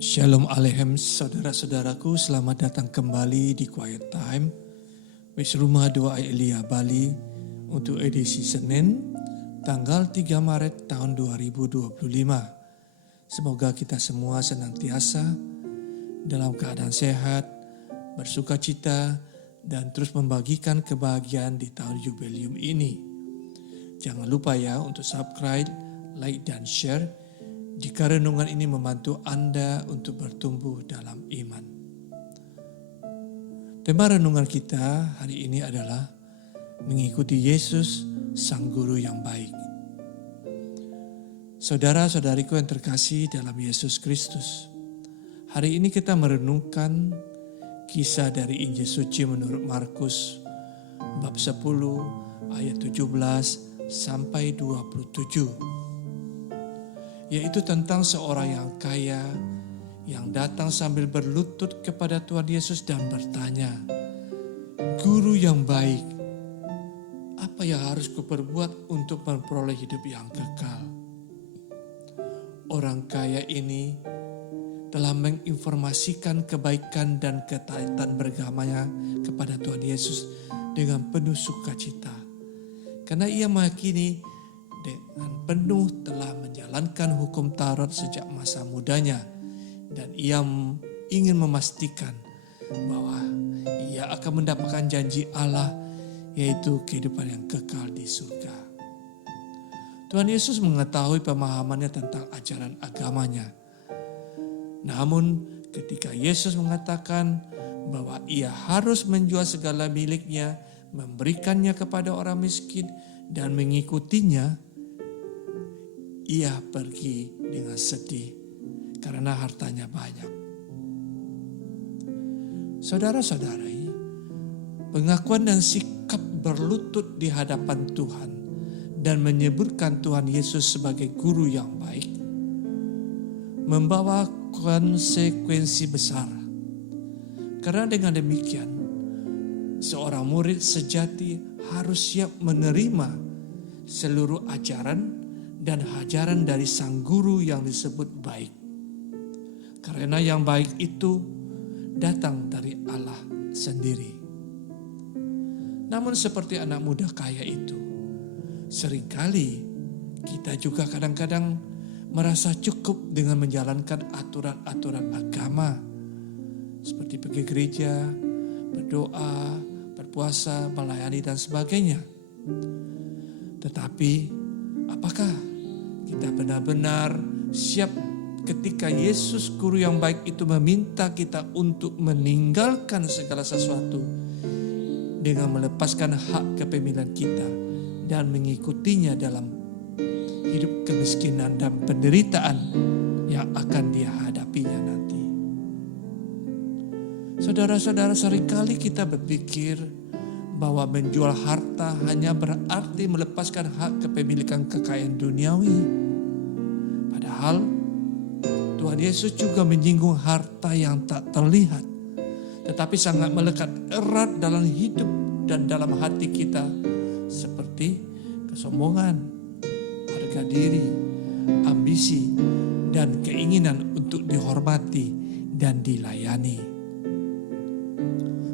Shalom Aleichem, saudara-saudaraku, selamat datang kembali di Quiet Time Wis Rumah Doa Elia Bali untuk edisi Senin tanggal 3 Maret tahun 2025. Semoga kita semua senantiasa dalam keadaan sehat, bersuka cita, dan terus membagikan kebahagiaan di tahun jubileum ini. Jangan lupa ya untuk subscribe, like, dan share jika renungan ini membantu Anda untuk bertumbuh dalam iman. Tema renungan kita hari ini adalah mengikuti Yesus, Sang Guru yang baik. Saudara-saudariku yang terkasih dalam Yesus Kristus, hari ini kita merenungkan kisah dari Injil Suci menurut Markus bab 10 ayat 17 sampai 27. Yaitu tentang seorang yang kaya yang datang sambil berlutut kepada Tuhan Yesus dan bertanya, "Guru yang baik, apa yang harus kuperbuat untuk memperoleh hidup yang kekal?" Orang kaya ini telah menginformasikan kebaikan dan ketaatan beragamanya kepada Tuhan Yesus dengan penuh sukacita. Karena ia meyakini dengan penuh telah menjalankan hukum Taurat sejak masa mudanya, dan ia ingin memastikan bahwa ia akan mendapatkan janji Allah, yaitu kehidupan yang kekal di surga. Tuhan Yesus mengetahui pemahamannya tentang ajaran agamanya. Namun ketika Yesus mengatakan bahwa ia harus menjual segala miliknya, memberikannya kepada orang miskin, dan mengikutinya, ia pergi dengan sedih karena hartanya banyak. Saudara-saudari, pengakuan dan sikap berlutut di hadapan Tuhan dan menyebutkan Tuhan Yesus sebagai guru yang baik membawa konsekuensi besar. Karena dengan demikian, seorang murid sejati harus siap menerima seluruh ajaran dan ajaran dari sang guru yang disebut baik. Karena yang baik itu datang dari Allah sendiri. Namun seperti anak muda kaya itu, seringkali kita juga kadang-kadang merasa cukup dengan menjalankan aturan-aturan agama. Seperti pergi gereja, berdoa, berpuasa, melayani dan sebagainya. Tetapi apakah kita benar-benar siap ketika Yesus Guru yang baik itu meminta kita untuk meninggalkan segala sesuatu dengan melepaskan hak kepemilikan kita dan mengikutinya dalam hidup kemiskinan dan penderitaan yang akan dia hadapinya nanti. Saudara-saudara, seringkali kita berpikir bahwa menjual harta hanya berarti melepaskan hak kepemilikan kekayaan duniawi. Padahal Tuhan Yesus juga menyinggung harta yang tak terlihat, tetapi sangat melekat erat dalam hidup dan dalam hati kita, seperti kesombongan, harga diri, ambisi, dan keinginan untuk dihormati dan dilayani.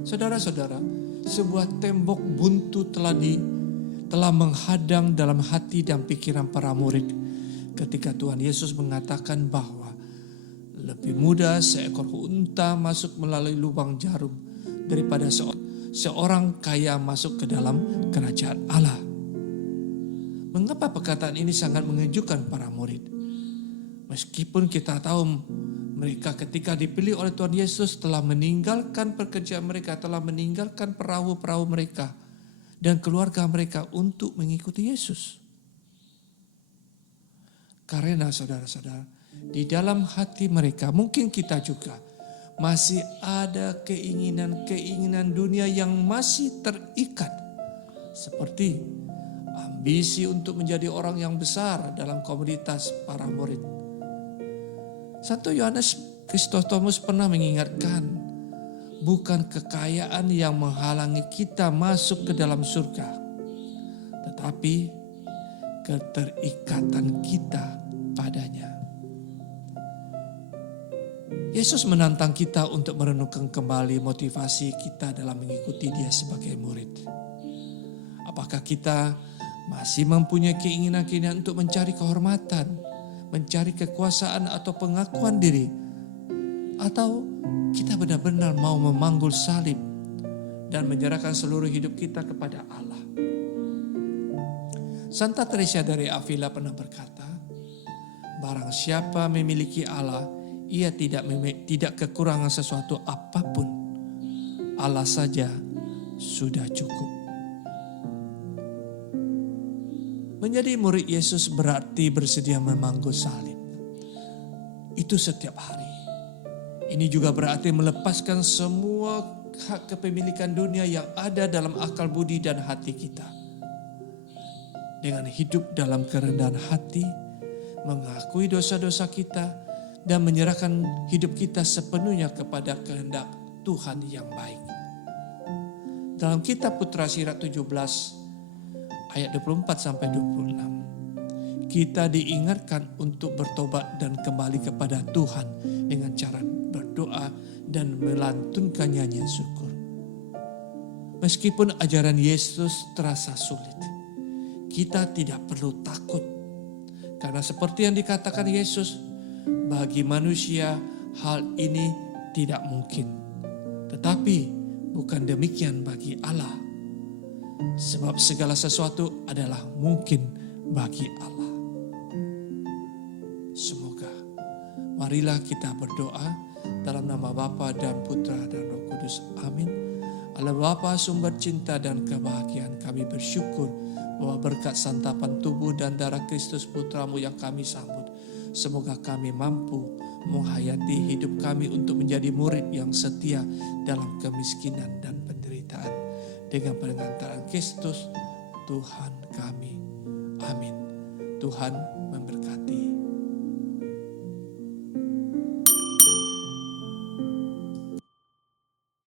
Saudara-saudara, sebuah tembok buntu telah menghadang dalam hati dan pikiran para murid ketika Tuhan Yesus mengatakan bahwa lebih mudah seekor unta masuk melalui lubang jarum daripada seorang kaya masuk ke dalam kerajaan Allah. Mengapa perkataan ini sangat mengejutkan para murid? Meskipun kita tahu mereka ketika dipilih oleh Tuhan Yesus telah meninggalkan pekerjaan mereka, telah meninggalkan perahu-perahu mereka dan keluarga mereka untuk mengikuti Yesus. Karena saudara-saudara, di dalam hati mereka, mungkin kita juga masih ada keinginan-keinginan dunia yang masih terikat. Seperti ambisi untuk menjadi orang yang besar dalam komunitas para murid. Santo Yohanes Kristostomus pernah mengingatkan, bukan kekayaan yang menghalangi kita masuk ke dalam surga, tetapi keterikatan kita padanya. Yesus menantang kita untuk merenungkan kembali motivasi kita dalam mengikuti Dia sebagai murid. Apakah kita masih mempunyai keinginan-keinginan untuk mencari kehormatan, mencari kekuasaan atau pengakuan diri? Atau kita benar-benar mau memanggul salib dan menyerahkan seluruh hidup kita kepada Allah? Santa Teresa dari Avila pernah berkata, barang siapa memiliki Allah, ia tidak kekurangan sesuatu apapun. Allah saja sudah cukup. Menjadi murid Yesus berarti bersedia memanggul salib. Itu setiap hari. Ini juga berarti melepaskan semua hak kepemilikan dunia yang ada dalam akal budi dan hati kita. Dengan hidup dalam kerendahan hati, mengakui dosa-dosa kita, dan menyerahkan hidup kita sepenuhnya kepada kehendak Tuhan yang baik. Dalam kitab Putra Sirat 17 ayat 24-26, kita diingatkan untuk bertobat dan kembali kepada Tuhan dengan cara berdoa dan melantunkan nyanyian syukur. Meskipun ajaran Yesus terasa sulit, kita tidak perlu takut. Karena seperti yang dikatakan Yesus, bagi manusia hal ini tidak mungkin. Tetapi bukan demikian bagi Allah. Sebab segala sesuatu adalah mungkin bagi Allah. Semoga marilah kita berdoa dalam nama Bapa dan Putra dan Roh Kudus. Amin. Allah Bapa sumber cinta dan kebahagiaan, kami bersyukur bahwa berkat santapan tubuh dan darah Kristus Putramu yang kami sambut, semoga kami mampu menghayati hidup kami untuk menjadi murid yang setia dalam kemiskinan dan penderitaan. Dengan pengantaran Kristus Tuhan kami. Amin. Tuhan memberkati.